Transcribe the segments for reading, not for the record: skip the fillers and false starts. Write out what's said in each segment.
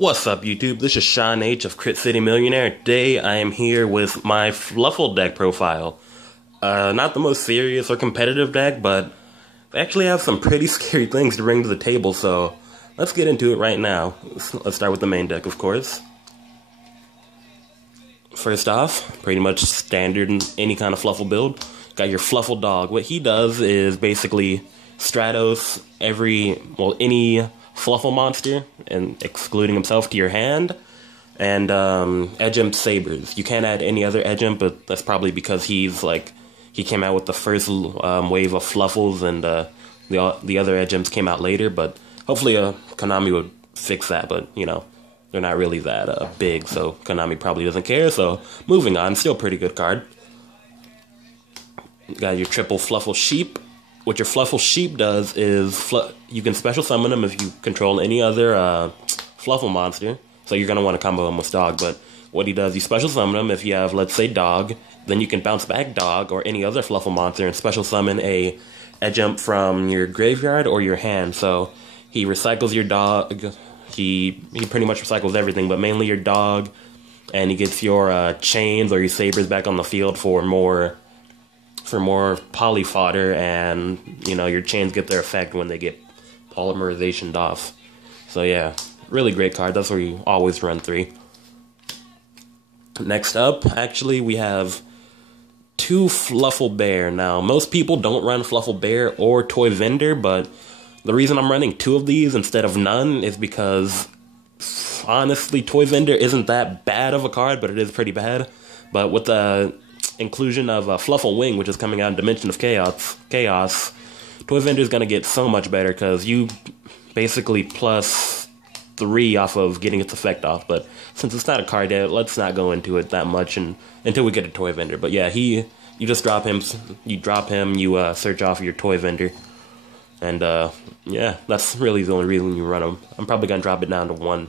What's up, YouTube? This is Sean H. of Crit City Millionaire. Today I am here with my Fluffal deck profile. Not the most serious or competitive deck, but I actually have some pretty scary things to bring to the table, so let's get into it right now. Let's start with the main deck, of course. First off, pretty much standard in any kind of Fluffal build. Got your Fluffal dog. What he does is basically Stratos any Fluffal monster, and excluding himself, to your hand, and Edge Imp Sabers. You can't add any other Edge Imp, but that's probably because he came out with the first wave of Fluffals, and the other Edge Imps came out later, but hopefully Konami would fix that, but, you know, they're not really that big, so Konami probably doesn't care, so moving on. Still pretty good card. Got your triple Fluffal Sheep. What your Fluffal Sheep does is you can special summon him if you control any other Fluffal monster. So you're going to want to combo him with Dog. But what he does, you special summon him if you have, let's say, Dog. Then you can bounce back Dog or any other Fluffal monster and special summon a Edge Imp from your graveyard or your hand. So he recycles your Dog. He pretty much recycles everything, but mainly your Dog. And he gets your Chains or your Sabers back on the field for more poly fodder, and you know, your chains get their effect when they get polymerizationed off. So yeah, really great card. That's where you always run 3. Next up, actually, we have 2 Fluffal Bear. Now, most people don't run Fluffal Bear or Toy Vendor, but the reason I'm running 2 of these instead of none is because, honestly, Toy Vendor isn't that bad of a card, but it is pretty bad. But with the inclusion of Fluffal Wing, which is coming out in Dimension of Chaos, Toy Vendor is going to get so much better because you basically plus 3 off of getting its effect off. But since it's not a card yet, let's not go into it that much until we get a Toy Vendor. But yeah, you just drop him, you search off your Toy Vendor. And yeah, that's really the only reason you run him. I'm probably going to drop it down to 1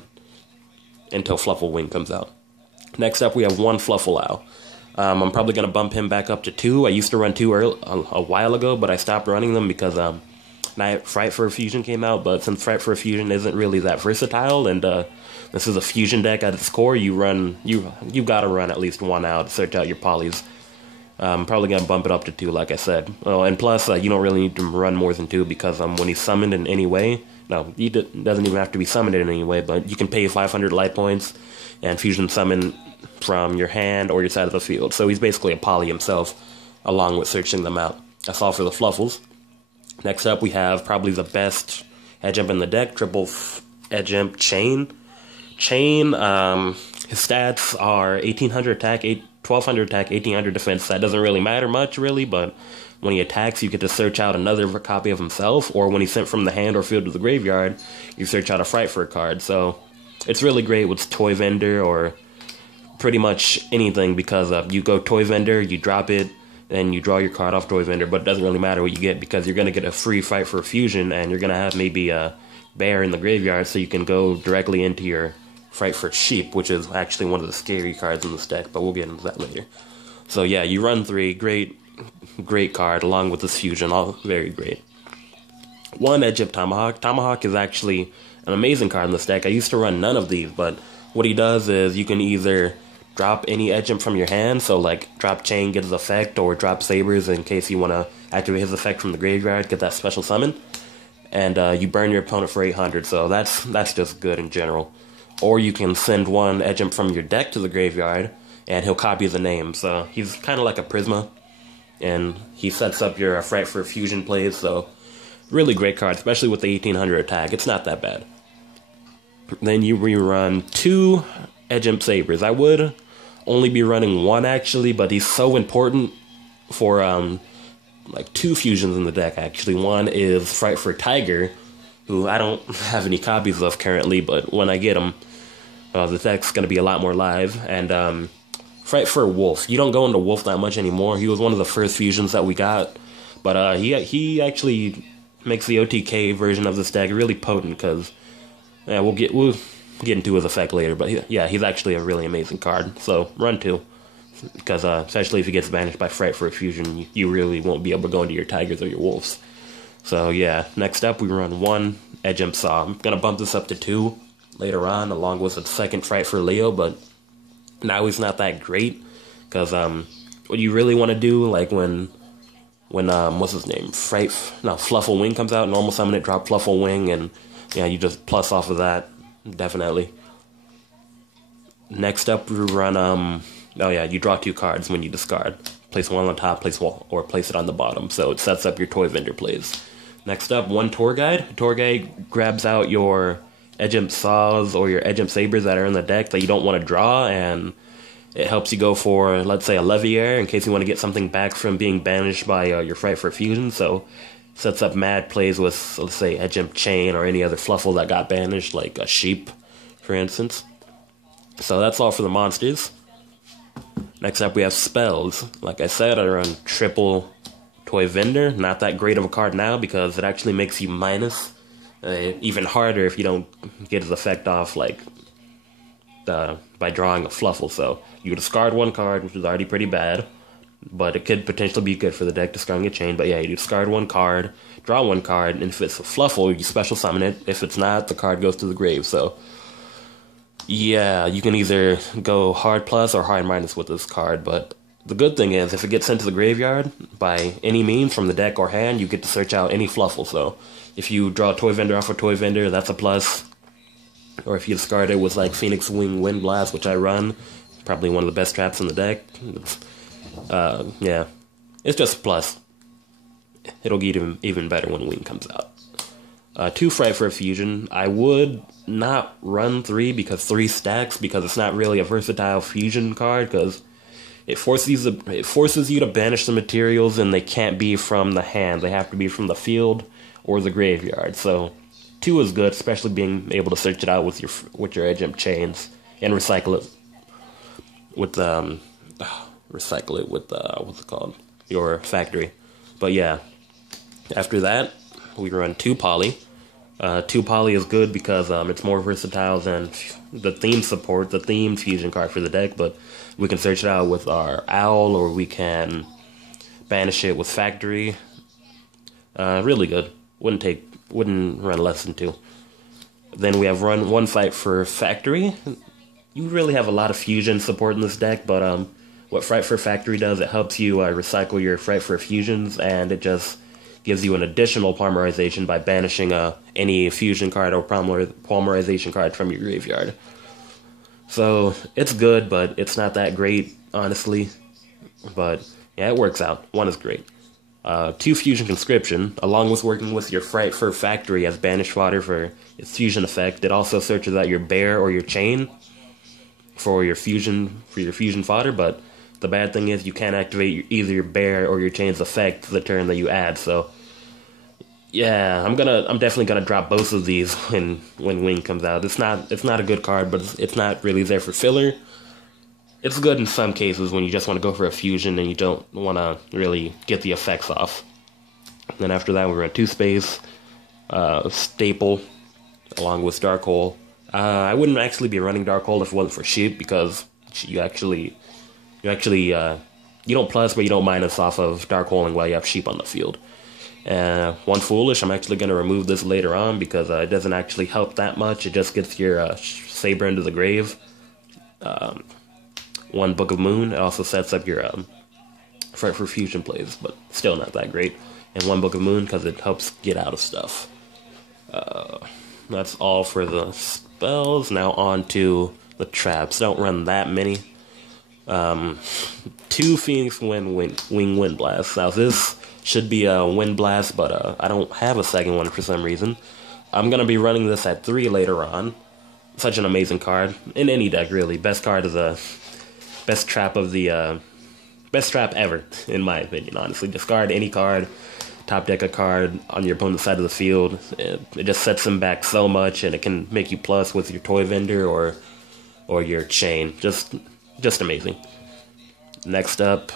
until Fluffal Wing comes out. Next up, we have 1 Fluffal Owl. I'm probably going to bump him back up to 2. I used to run 2 a while ago, but I stopped running them because Fright for a Fusion came out. But since Fright for a Fusion isn't really that versatile, and this is a fusion deck at its core, you got to run at least 1 out to search out your polys. I'm probably going to bump it up to 2, like I said. Oh, and plus, you don't really need to run more than 2 because when he's summoned in any way, no, he doesn't even have to be summoned in any way, but you can pay 500 light points and fusion summon from your hand or your side of the field. So he's basically a poly himself, along with searching them out. That's all for the Fluffals. Next up, we have probably the best Edge Imp in the deck, triple Edge Imp Chain. Chain, his stats are 1800 attack, 1200 attack, 1800 defense. That doesn't really matter much, really, but when he attacks, you get to search out another copy of himself, or when he's sent from the hand or field to the graveyard, you search out a Fright for a card. So it's really great with Toy Vendor or pretty much anything, because you go Toy Vendor, you drop it, and you draw your card off Toy Vendor, but it doesn't really matter what you get because you're going to get a free Fight for a Fusion, and you're going to have maybe a Bear in the graveyard, so you can go directly into your Fight for Sheep, which is actually one of the scary cards in this deck, but we'll get into that later. So yeah, you run 3, great card, along with this Fusion, all very great. 1 Edge Imp Tomahawk. Tomahawk is actually an amazing card in this deck. I used to run none of these, but what he does is you can either drop any Edge Imp from your hand, so like drop Chain, get his effect, or drop Sabers in case you want to activate his effect from the graveyard, get that special summon, and you burn your opponent for 800, so that's just good in general. Or you can send 1 Edge Imp from your deck to the graveyard, and he'll copy the name, so he's kind of like a Prisma, and he sets up your Fright for Fusion plays, so really great card, especially with the 1800 attack. It's not that bad. Then you rerun 2 Edge Imp Sabers. I would only be running 1 actually, but he's so important for like 2 fusions in the deck actually. 1 is Fright for Tiger, who I don't have any copies of currently, but when I get him, the deck's going to be a lot more live. And Fright for Wolf. You don't go into Wolf that much anymore. He was one of the first fusions that we got, but he actually makes the OTK version of this deck really potent, because yeah, we'll get into his effect later, but yeah, he's actually a really amazing card. So run 2, because especially if he gets banished by Fright for a Fusion, you really won't be able to go into your Tigers or your Wolves. So yeah, next up we run 1 Edge Imp Saw. I'm gonna bump this up to 2. later on, along with a second Fright for Leo, but now he's not that great, because what you really want to do, like when what's his name, Fluffal Wing comes out, normal summon it, drop Fluffal Wing, and yeah, you just plus off of that, definitely. Next up, we run, oh yeah, you draw 2 cards when you discard. Place one on top, place it on the bottom, so it sets up your toy vendor plays. Next up, 1 tour guide. Tour guide grabs out your Edge Imp Saws or your Edge Imp Sabers that are in the deck that you don't want to draw, and it helps you go for, let's say, a Leviair in case you want to get something back from being banished by your Fright for Fusion. So sets up mad plays with, let's say, Edge Imp Chain or any other Fluffal that got banished, like a Sheep, for instance. So that's all for the monsters. Next up, we have spells. Like I said, I run triple Toy Vendor. Not that great of a card now because it actually makes you minus. Even harder if you don't get his effect off, like by drawing a Fluffal. So you discard 1 card, which is already pretty bad, but it could potentially be good for the deck, discarding a chain. But yeah, you discard 1 card, draw 1 card, and if it's a Fluffal, you special summon it. If it's not, the card goes to the grave. So yeah, you can either go hard plus or hard minus with this card, but the good thing is, if it gets sent to the graveyard by any means from the deck or hand, you get to search out any Fluffal. So if you draw a Toy Vendor off a Toy Vendor, that's a plus. Or if you discard it with like Phoenix Wing Wind Blast, which I run, probably one of the best traps in the deck. Yeah, it's just a plus. It'll get even better when Wing comes out. 2 Fright for a Fusion. I would not run 3 because 3 stacks, because it's not really a versatile fusion card, because it forces you to banish the materials, and they can't be from the hand. They have to be from the field or the graveyard. So 2 is good, especially being able to search it out with your Edge Imp Chains and recycle it with what's it called, your factory. But yeah, after that we run 2 Poly. 2 Poly is good because it's more versatile than the theme support, the theme fusion card for the deck, but we can search it out with our Owl, or we can banish it with Factory. Really good. Wouldn't run less than 2. Then we have run 1 Fight for Factory. You really have a lot of fusion support in this deck, but what Fright for Factory does, it helps you recycle your Fright for Fusions, and it just gives you an additional polymerization by banishing any fusion card or polymerization card from your graveyard. So it's good, but it's not that great, honestly. But yeah, it works out. 1 is great. 2 Fusion Conscription, along with working with your Fright for Factory as banish fodder for its fusion effect, it also searches out your Bear or your Chain for your fusion fodder, but the bad thing is you can't activate either your Bear or your Chain's effect the turn that you add. So yeah, I'm definitely gonna drop both of these when Wing comes out. It's not a good card, but it's not really there for filler. It's good in some cases when you just want to go for a fusion and you don't want to really get the effects off. Then after that, we run 2 Space, Staple, along with Dark-Hole. I wouldn't actually be running Dark-Hole if it wasn't for Sheep, because you don't plus, but you don't minus off of Dark-Holing while you have Sheep on the field. 1 Foolish, I'm actually going to remove this later on because it doesn't actually help that much. It just gets your Saber into the grave. 1 Book of Moon, it also sets up your Fright for Fusion plays, but still not that great. And 1 Book of Moon because it helps get out of stuff. That's all for the spells. Now on to the traps. Don't run that many. 2 Phoenix Wing Wind Blast. Now this should be a Wind Blast, but I don't have a second one for some reason. I'm going to be running this at 3 later on. Such an amazing card. In any deck, really. Best card is a... Best trap ever, in my opinion, honestly. Discard any card, top deck a card on your opponent's side of the field. It just sets them back so much, and it can make you plus with your Toy Vendor or your Chain. Just amazing. Next up,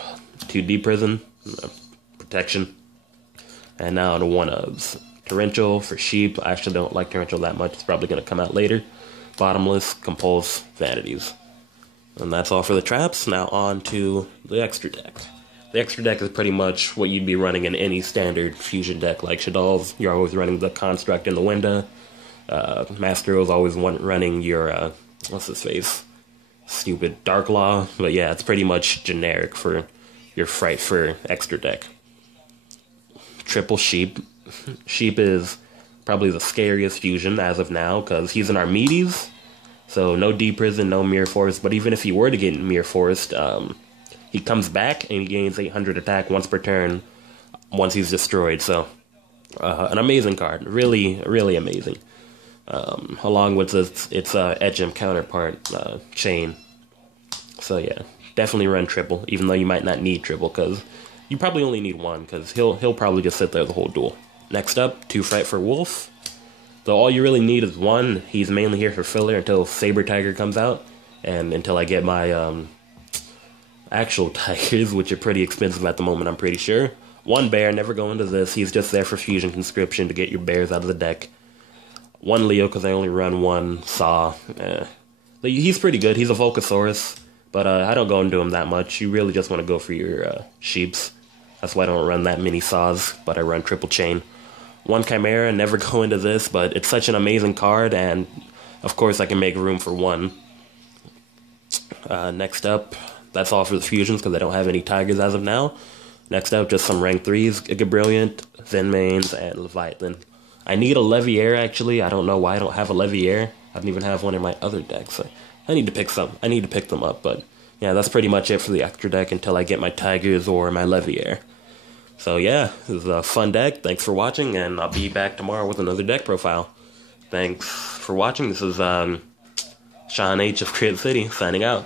2 Deep Prison, Protection. And now to 1-ofs. Torrential for Sheep. I actually don't like Torrential that much. It's probably going to come out later. Bottomless, Compulse, Vanities. And that's all for the traps. Now on to the extra deck. The extra deck is pretty much what you'd be running in any standard fusion deck, like Shadal's. You're always running the Construct and the Winda. Master was always running your, what's his face? Stupid Dark Law. But yeah, it's pretty much generic for your Fright Fur extra deck. Triple Sheep. Sheep is probably the scariest fusion as of now, because he's in our meaties. So no Deep Prison, no Mirror Forest. But even if he were to get in Mirror Forest, he comes back and he gains 800 attack once per turn once he's destroyed. So an amazing card. Really, really amazing. Along with its Edgem counterpart, Chain. So yeah, definitely run triple, even though you might not need triple, because you probably only need one, because he'll probably just sit there the whole duel. Next up, 2 Fright Fur Wolf. So all you really need is one. He's mainly here for filler until Saber Tiger comes out, and until I get my actual tigers, which are pretty expensive at the moment, I'm pretty sure. 1 bear, never go into this. He's just there for fusion conscription to get your bears out of the deck. 1 Leo, because I only run 1 Saw. He's pretty good. He's a Volcasaurus, but I don't go into him that much. You really just want to go for your Sheeps. That's why I don't run that many Saws, but I run Triple Chain. 1 Chimera, never go into this, but it's such an amazing card, and of course I can make room for 1. Next up, that's all for the fusions, because I don't have any Tigers as of now. Next up, just some rank 3s, Giga Brilliant, Zenmaines, and Leviathan. I need a Leviair, actually. I don't know why I don't have a Leviair. I don't even have one in my other deck, so I need to pick some. I need to pick them up, but yeah, that's pretty much it for the extra deck until I get my Tigers or my Leviair. So yeah, this is a fun deck. Thanks for watching, and I'll be back tomorrow with another deck profile. Thanks for watching. This is Sean H of Crit City, signing out.